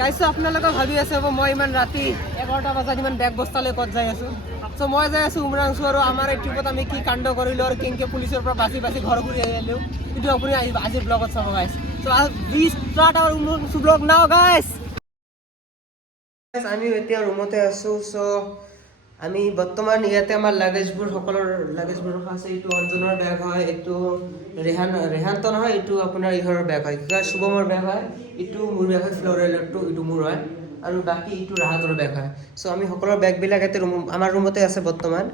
গাইছ আপোনালোকে ভাবি আছে মই ইমান ৰাতি 11টা বজাত ইমান বেগ বস্তালৈ ক'ত যাই আছো চ' মই যাই আছো উমৰাংচু আৰু আমাৰ এই ট্ৰিপত আমি কি কাণ্ড কৰিলোঁ আৰু কেনেকৈ পুলিচৰ পৰা বাচি ঘৰ ঘূৰি আহিলোঁ কিন্তু আপুনি আজিৰ ব্লগত চাব গাইছ চ' we start our Umrangso blog now guys আমি এতিয়া ৰুমতে আছো চ' আমি বৰ্তমান ইয়াতে আমাৰ লাগেজবোৰ সকলৰ লাগেজবোৰ ৰখা আছে এইটো অঞ্জনৰ বেগ হয় এইটো ৰেহান্ত নহয় এইটো আপোনাৰ ইহৰৰ বেগ হয় কিবা শুভমৰ বেগ হয় এইটো মোৰ বেগ হয় ফ্ল'ৰেলটো এইটো মোৰ হয় আৰু বাকী এইটো ৰাহাতৰ বেগ হয় চ' আমি সকলৰ বেগবিলাক ইয়াতে আমাৰ ৰুমতে আছে বৰ্তমান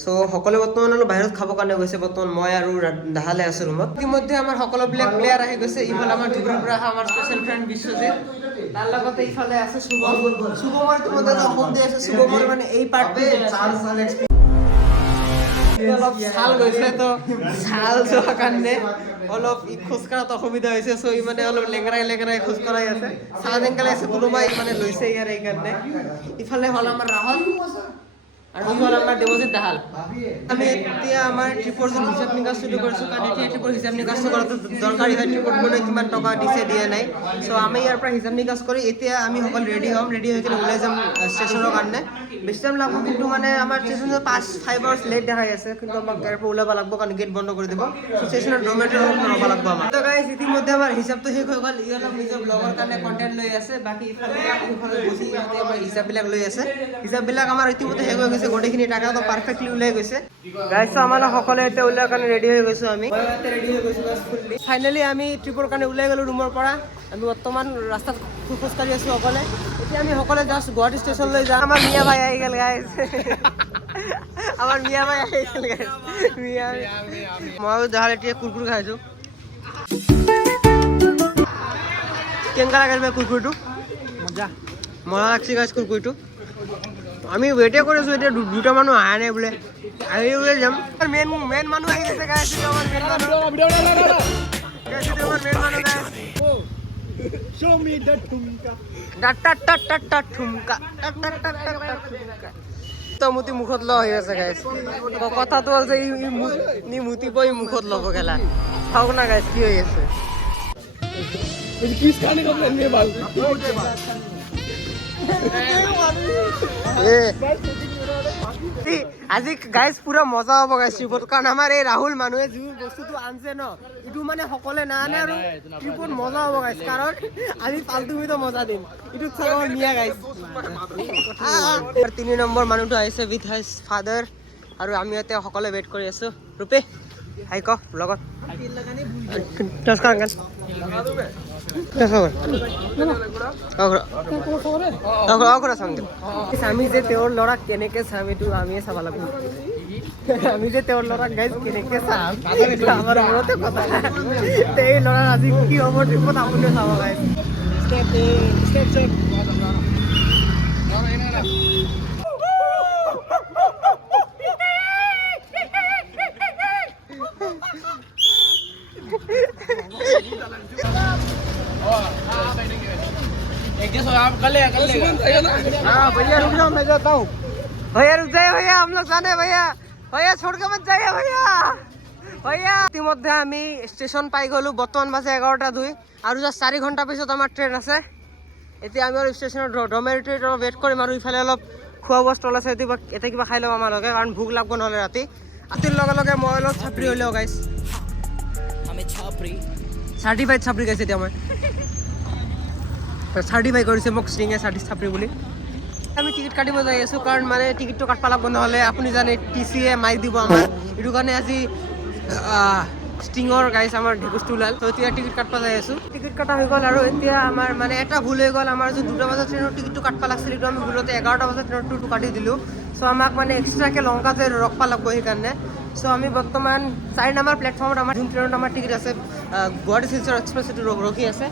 চ' সকলোৱে বৰ্তমান অলপ বাহিৰত খাবৰ কাৰণে গৈছে বৰ্তমান মই আৰু দাহালে আছো ৰুমত ইতিমধ্যে আমাৰ সকলোবিলাক প্লেয়াৰ আহি গৈছে ইফালে আমাৰ ধুবুৰীৰ পৰা অহা আমাৰ স্পেচিয়েল ফ্ৰেণ্ড বিশ্বজিৎ তাৰ লগতে ইফালে আছে শুভমৰ ইতিমধ্যে অসম দি আছে শুভমৰ মানে এই পাৰ্টি অলপ ছাল গৈছে তো ছাল যোৱাৰ কাৰণে অলপ খোজ কঢ়াত অসুবিধা হৈছে চ' ই মানে অলপ লেঙেৰাই খোজ কঢ়াই আছে ছাল এংকেল আছে কোনোবাই মানে লৈছে ইয়াৰ এইকাৰণে ইফালে হ'ল আমাৰ ৰাহুল আৰু হ'ল আমাৰ দেৱজিৎ দাহাল আমি এতিয়া আমাৰ ট্ৰিপৰ যোন হিচাপ নিকাচ শুৰু কৰিছোঁ কাৰণ এতিয়া ট্ৰিপৰ হিচাপ নিকাচ কৰাটো দৰকাৰী হয় ট্ৰিপত কোনে কিমান টকা দিছে দিয়া নাই চ' আমি ইয়াৰ পৰা হিচাপ নিকাচ কৰি এতিয়া আমি সকলো ৰেডি হ'ম ৰেডি হৈ কিনে ওলাই যাম ষ্টেচনৰ কাৰণে বেছি টাইম লাগব কিন্তু মানে আমাৰ ষ্টেচনত 5 আৱাৰ্ছ লেট দেখাই আছে কিন্তু আমাক ইয়াৰ পৰা ওলাব লাগিব কাৰণ গেট বন্ধ কৰি দিব ষ্টেচনত ডমেটৰ ৰ'ব লাগিব আমাৰ তো গাইজ ইতিমধ্যে আমাৰ হিচাপটো শেষ হৈ গ'ল ই অলপ নিজৰ ব্লগৰ কাৰণে কণ্টেণ্ট লৈ আছে বাকী ইফালে গুচি ইহঁতে আমাৰ হিচাপবিলাক লৈ আছে হিচাপবিলাক আমাৰ ইতিমধ্যে শেষ হৈ গৈছে গোটেইখিনি টাকাটো পাৰফেক্টলি ওলাই গৈছে গাইজ আমাৰ সকলোৱে এতিয়া ওলোৱাৰ কাৰণে ৰেডি হৈ গৈছোঁ আমি ৰেডি হৈ গৈছোঁ ফুল্লি ফাইনেলি আমি ট্ৰিপৰ কাৰণে ওলাই গ'লোঁ ৰুমৰ পৰা আমি বৰ্তমান ৰাস্তাত খোজকাঢ়ি আছোঁ অকলে এতিয়া আমি সকলোৱে জাষ্ট গুৱাহাটী ষ্টেচনলৈ যাম আমাৰ মিয়া ভাই আহি গ'ল গাইজ আমাৰ মিয়া ভাই আহি গ'ল গাইজ ময়ো যাহাল এতিয়া কুৰকুৰ খাইছোঁ কেনেকুৱা লাগে কুৰকুৰটো মজা লাগছে গাইজ কুৰকুৰটো আমি ৱেইটে কৰি আছোঁ এতিয়া দুটা মানুহ অহা নাই বোলে আহি ওলাই যাম মেইন মানুহ আহি গৈছে guys Show me the tumka. মুতি মুখত ল হৈ আছে গাইজ কথাটো হ'ল যে ই মুতি পই মুখত ল'ব গেলা চাওক না গাইজ কি হৈ আছে আজি গাইজ পুৰা মজা হ'ব গাইজ ট্ৰিপত কাৰণ আমাৰ এই ৰাহুল মানুহে যি বস্তুটো আনছে ন এইটো মানে সকলোৱে নানে আৰু ট্ৰিপত মজা হ'ব গাইজ কাৰণ আমি ফাল্টুমিতো মজা দিম এইটো চাব মিয়া গাইজ 3 নম্বৰ মানুহটো আহিছে উইথ হাইজ ফাদাৰ আৰু আমি এতিয়া সকলোৱে ৱেইট কৰি আছোঁ ৰূপে হাই ক লগত আমি যে তেওঁৰ ল'ৰাক কেনেকে চাম এইটো আমিয়ে চাব লাগিব আমি যে তেওঁৰ ল'ৰাক গাইজ কেনেকে চাম আমাৰ ঘৰতে কথা এই ল'ৰাৰ আজি কি হ'ব ট্ৰিপত আপুনিও চাব গাইজ भैया रुक जाओ मैं जाता हूँ भैया रुक जाइए भैया हम लोग जाने भैया छोड़ के मत जाइए भैया ইতিমধ্যে আমি ষ্টেচন পাই গ'লোঁ বৰ্তমান বাজে 11:02 আৰু জাষ্ট 4 ঘণ্টা পিছত আমাৰ ট্ৰেইন আছে এতিয়া আমি আৰু ষ্টেচনত ডমেটৰীত অলপ ৱেইট কৰিম আৰু ইফালে অলপ খোৱা বোৱা ষ্টল আছে এতিয়া কিবা খাই ল'ম আমাৰ লগে কাৰণ ভোক লাগব নহ'লে ৰাতি ৰাতিৰ লগে লগে মই অলপ চাপৰি হৈ লওঁ গাইছ চাৰ্টিফাইড চাপৰি গাইছে এতিয়া মই চাৰ্টিফাই কৰিছে মোক ষ্টিঙে চাপৰি বুলি আমি টিকেট কাটিব যাই আছোঁ কাৰণ মানে টিকেটটো কাটব লাগিব নহ'লে আপুনি জানে TCA মাৰি দিব আমাৰ এইটো কাৰণে আজি ষ্টিঙৰ গাইছ আমাৰ ঢেকুচটো ওলাল তো এতিয়া টিকেট কাটব যাই আছোঁ টিকেট কটা হৈ গ'ল আৰু এতিয়া আমাৰ মানে এটা ভুল হৈ গ'ল আমাৰ যে 2টা বজাত ট্ৰেইনৰ টিকেটটো কাটব লাগিছিল এইটো আমি ভুলতে 11টা বজাত ট্ৰেইনটো কাটি দিলোঁ চ' আমাক মানে এক্সট্ৰাকৈ লংকা যে ৰখব লাগিব সেইকাৰণে চ' আমি বৰ্তমান 4 নম্বৰ প্লেটফৰ্মত আমাৰ যোন ট্ৰেইনত আমাৰ টিকেট আছে গুৱাহাটী শিলচৰ এক্সপ্ৰেছ এইটো ৰখি আছে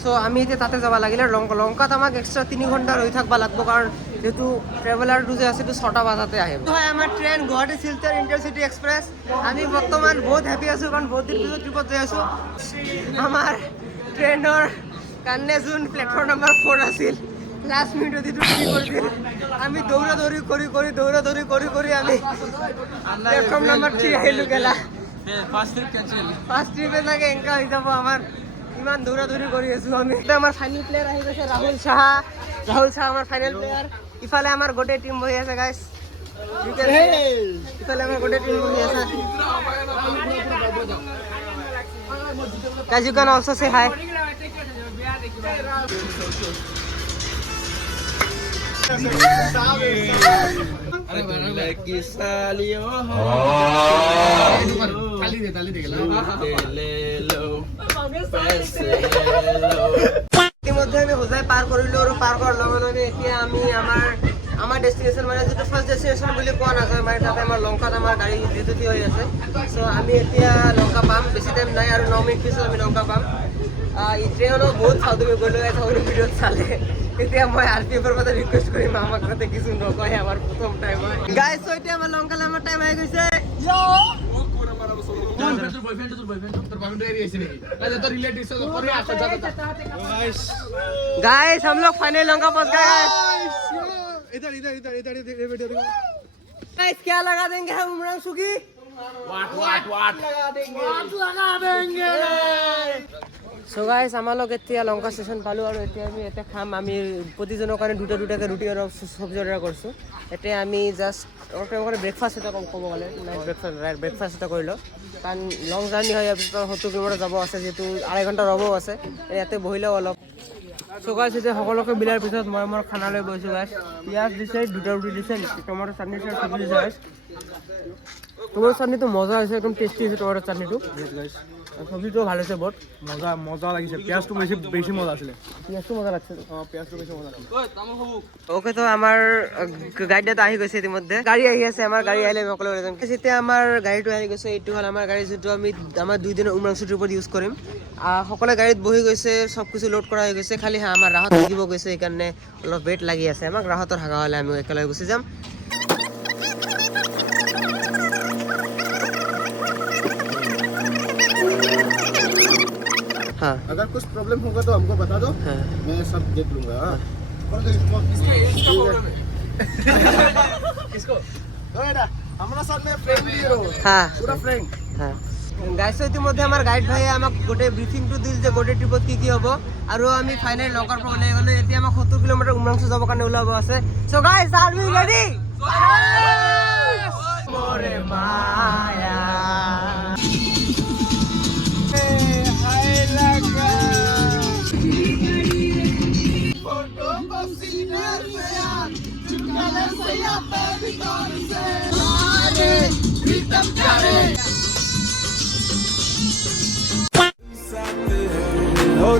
চ' আমি এতিয়া তাতে যাব লাগিলে লংকাত আমাক এক্সট্ৰা 3 ঘণ্টা ৰৈ থাকিব লাগিব কাৰণ যেহেতু ট্ৰেভেলাৰটো যে আছে এইটো 6টা বজাতে আহিব হয় আমাৰ train Guwahati Silchar intercity express আমি বৰ্তমান বহুত হেপী আছোঁ কাৰণ বহুত দিন পিছত ট্ৰিপত যাই আছোঁ আমাৰ ট্ৰেইনৰ কাৰণে যোন প্লেটফৰ্ম নম্বৰ 4 আছিল লাষ্ট মিনিটত এইটো কি কৰিছিল আমি দৌৰা দৌৰি কৰি আমি প্লেটফৰ্ম নম্বৰ 3 আহিলোঁ গেলা ফাৰ্ষ্ট ট্ৰিপে চাগে এনেকুৱা হৈ যাব আমাৰ ইমান দৌৰা-দৌৰি কৰি আছো আমি। আমাৰ ফাইনেল প্লেয়াৰ আহি গৈছে ৰাহুল চাহ আমাৰ ফাইনেল প্লেয়াৰ। ইফালে আমাৰ গোটেই টিম বহি আছে গাইছ। ইফালে আমাৰ গোটেই টিম বহি আছে। Guys, you can also say hi. ইতিমধ্যে আমি হোজাই পাৰ কৰিলো আৰু পাৰ কৰাৰ লগে লগে এতিয়া আমি আমাৰ ডেষ্টিনেশ্যন মানে যিটো ফাৰ্ষ্ট ডেষ্টিনেশ্যন বুলি কোৱা নাযায় মানে তাতে আমাৰ লংকাত আমাৰ গাড়ী যিটো থিয় হৈ আছে। চ' আমি এতিয়া লংকা পাম, বেছি টাইম নাই আৰু 9 মিনিট পিছত আমি লংকা পাম। ট্ৰেইনো বহুত চাউদমি গ'লো চাউদমি ভিডিঅ'ত চালে। এতিয়া মই RPFৰ পৰা ৰিকুৱেষ্ট কৰিম আমাক যাতে কিছু নকয় আমাৰ প্ৰথম টাইম হয়। গাইছ চ' এতিয়া আমাৰ লংকালে আমাৰ টাইম আহি গৈছে। गाइस हम लोग फाइनल लंका पहुंच गए इधर वीडियो देखो। गाइस क्या लगा देंगे हम उमरान सुगी वाट लगा देंगे। सो गाइस আমালোক এতিয়া লংকা ষ্টেচন পালো আৰু এতিয়া আমি এটা খাম। আমি প্ৰতিজনৰ কাৰণে দুটাকে ৰুটি আৰু সবজি অৰ্ডাৰ কৰিছো। এতিয়া আমি জাষ্ট ব্ৰেকফাষ্ট এটা ক'ব গ'লে ব্ৰেকফাষ্ট এটা কৰিলো কাৰণ লং জাৰ্ণি হয়। ইয়াৰ পিছত 70 কিলোমিটাৰ যাব আছে, যিহেতু 2.5 ঘণ্টা ৰ'বও আছে। ইয়াতে বহিলেও অলপ। চ' গাইছ এতিয়া সকলোকে বিলাৰ পিছত মই মোৰ খানা লৈ গৈছোঁ গাইছ। পিঁয়াজ দিছে, দুটা ৰুটি দিছে, টমেটো চাটনি দিছে, চব্জি দিছে গাইছ। টমেটো চাটনিটো মজা হৈছে, একদম টেষ্টি হৈছে টমেটো চাটনিটো। চব্জিটো ভাল হৈছে বহুত মজা লাগিছে। পিঁয়াজটো বেছি মজা আছিলে। পিঁয়াজটো মজা লাগছে। পিঁয়াজটো বেছি মজা লাগিছে। ওকে, তো আমাৰ গাড়ী এটা আহি গৈছে ইতিমধ্যে। গাড়ী আহি আছে, আমাৰ গাড়ী আহিলে আমি সকলোৱে যাম। এতিয়া আমাৰ গাড়ীটো আহি গৈছে। এইটো হ'ল আমাৰ গাড়ী, যিটো আমি আমাৰ 2 দিনৰ উমৰাংচুটিৰ ওপৰত ইউজ কৰিম। সকলোৱে গাড়ীত বহি গৈছে, চব কিছু লোড কৰা হৈ গৈছে। খালি আমাৰ ৰাহত থাকিব গৈছে, সেইকাৰণে অলপ ৱেট লাগি আছে আমাক। ৰাহতৰ হাগা হ'লে আমি একেলগে গুচি যাম। हाँ, अगर कुछ प्रॉब्लम होगा तो हमको बता दो। हाँ, मैं सब देख लूंगा। किसको हमारा साथ में फ्रेंड भी हो। हाँ, पूरा फ्रेंड। हाँ। গাইছ ইতিমধ্যে আমাৰ গাইড ভাইয়ে আমাক গোটেই ব্ৰিফিংটো দিল যে গোটেই ট্ৰিপত কি কি হ'ব। আৰু আমি ফাইনেল লংকাৰ পৰা ওলাই গ'লো। এতিয়া আমাক 70 কিলোমিটাৰ উমৰাংচু যাবৰ কাৰণে ওলাব আছে। চ' গাইছ আৰ উই ৰেডি? মোৰে মায়া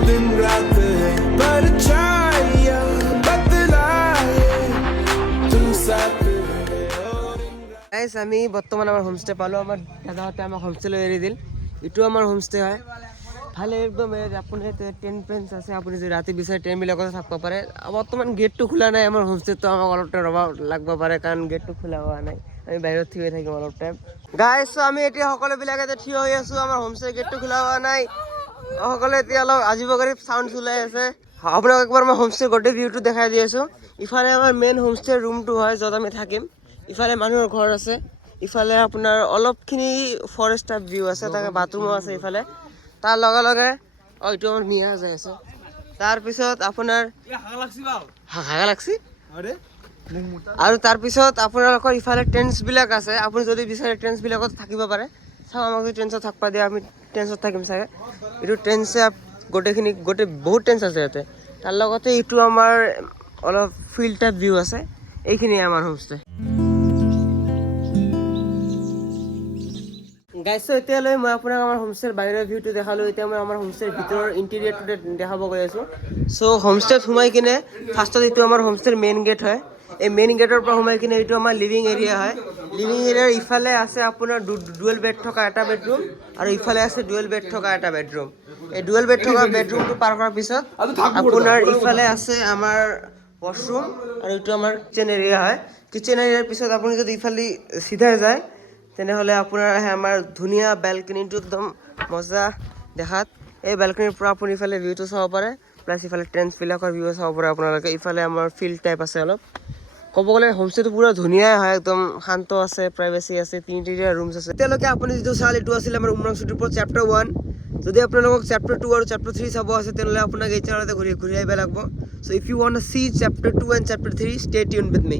दिन रात है पर छाया बदलाए तू साथ গাইছ আমি বৰ্তমান আমাৰ হোমষ্টে পালোঁ। আমাৰ দাদাহঁতে আমাক হোমষ্টেলৈ এৰি দিল। এইটো আমাৰ হোমষ্টে হয়। ভালে একদম। আপুনি টেণ্ট ফেন্স আছে, আপুনি যদি ৰাতি বিচাৰে টেণ্টবিলাকতে থাকিব পাৰে। বৰ্তমান গেটটো খোলা নাই আমাৰ হোমষ্টেটো, আমাক অলপ টাইম ৰ'ব লাগিব পাৰে কাৰণ গেটটো খোলা হোৱা নাই। আমি বাহিৰত থিয় হৈ থাকিম অলপ টাইম। গাইছ আমি এতিয়া সকলোবিলাকে থিয় হৈ আছোঁ। আমাৰ হোমষ্টে গেটটো খোলা হোৱা নাই। সকলোৱে এতিয়া অলপ আজিব কৰি চাউণ্ড চলাই আছে। আপোনাক একবাৰ মই হোমষ্টেৰ গোটেই ভিউটো দেখাই দি আছোঁ। ইফালে আমাৰ মেইন হোমষ্টেৰ ৰুমটো হয়, য'ত আমি থাকিম। ইফালে মানুহৰ ঘৰ আছে। ইফালে আপোনাৰ অলপখিনি ফৰেষ্ট টাইপ ভিউ আছে, তাকে বাথৰুমো আছে ইফালে। তাৰ লগে লগে এইটো আমাৰ মিয়া যাই আছে। তাৰপিছত আপোনাৰ হাগা লাগছি আৰু তাৰপিছত আপোনালোকৰ ইফালে টেণ্টছবিলাক আছে। আপুনি যদি বিচাৰে টেণ্টছবিলাকত থাকিব পাৰে। চাওঁ আমাক যদি টেণ্টছত থাকিব দিয়ে আমি টেণ্টছত থাকিম চাগে। এইটো টেণ্টছে গোটেই বহুত টেণ্টছ আছে ইয়াতে। তাৰ লগতে এইটো আমাৰ অলপ ফিল্ড টাইপ ভিউ আছে। এইখিনিয়ে আমাৰ হোমষ্টে। গাইছ এতিয়ালৈ মই আপোনাক আমাৰ হোমষ্টেৰ বাহিৰৰ ভিউটো দেখালোঁ। এতিয়া মই আমাৰ হোমষ্টেৰ ভিতৰৰ ইণ্টেৰিয়ৰটো দেখাব গৈ আছোঁ। চ' হোমষ্টেত সোমাই কিনে ফাৰ্ষ্টত এইটো আমাৰ হোমষ্টেৰ মেইন গেট হয়। এই মেইন গেটৰ পৰা সোমাই কিনে এইটো আমাৰ লিভিং এৰিয়া হয়। লিভিং এৰিয়াৰ ইফালে আছে আপোনাৰ ডুৱেল বেড থকা এটা বেডৰুম আৰু ইফালে আছে ডুৱেল বেড থকা এটা বেডৰুম। এই ডুৱেল বেড থকা বেডৰুমটো পাৰ কৰাৰ পিছত আপোনাৰ ইফালে আছে আমাৰ ৱাশৰুম আৰু এইটো আমাৰ কিচেন এৰিয়া হয়। কিচেন এৰিয়াৰ পিছত আপুনি যদি ইফালে চিধাই যায় তেনেহ'লে আপোনাৰ আহে আমাৰ ধুনীয়া বেলকনিটো, একদম মজা দেখাত। এই বেলকনিৰ পৰা আপুনি ইফালে ভিউটো চাব পাৰে, প্লাছ ইফালে টেণ্টছবিলাকৰ ভিউ চাব পাৰে আপোনালোকে। ইফালে আমাৰ ফিল্ড টাইপ আছে অলপ। ক'ব গ'লে হোমষ্টেটো পুৰা ধুনীয়াই হয়, একদম শান্ত আছে, প্ৰাইভেচি আছে, 3 ৰুমছ আছে। এতিয়ালৈকে আপুনি যিটো চাল এইটো আছিলে আমাৰ উমৰাংচুটিৰ ওপৰত চেপ্টাৰ 1। যদি আপোনালোকক চেপ্টাৰ 2 আৰু চেপ্টাৰ 3 চাব আছে তেনেহ'লে আপোনাক এই চেনেলতে ঘূৰি আহিব লাগিব। So' if you want to see chapter 2 and chapter 3 stay tune with me.